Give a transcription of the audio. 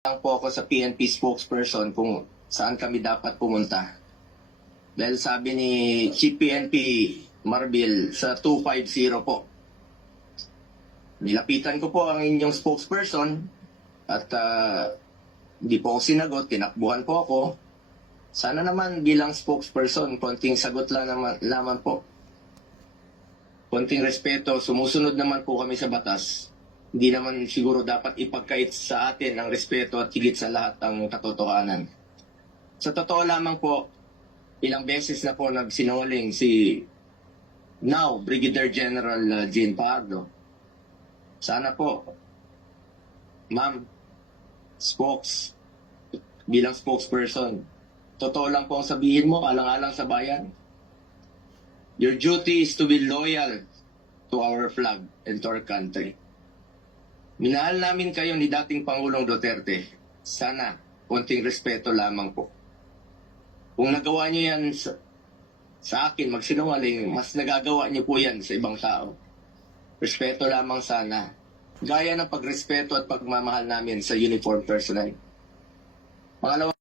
lang po ako sa PNP spokesperson kung saan kami dapat pumunta. Dahil sabi ni Chief PNP Marbil sa 250 po. Nilapitan ko po ang inyong spokesperson at hindi po ako sinagot, tinakbuhan po ako. Sana naman bilang spokesperson, konting sagot lang naman po. Konting respeto, sumusunod naman po kami sa batas. Hindi naman siguro dapat ipagkait sa atin ang respeto at higit sa lahat ang katotohanan. Sa totoo lamang po, ilang beses na po nagsinungaling si now Brigadier General Jean Pardo. Sana po, ma'am, bilang spokesperson, totoo lang po ang sabihin mo, alang-alang sa bayan. Your duty is to be loyal to our flag and to our country. Minahal namin kayo ni dating Pangulong Duterte. Sana, konting respeto lamang po. Kung nagawa niyo yan sa akin, magsinungaling, mas nagagawa niyo po yan sa ibang tao. Respeto lamang sana. Gaya ng pagrespeto at pagmamahal namin sa uniform personnel. Pangalawa,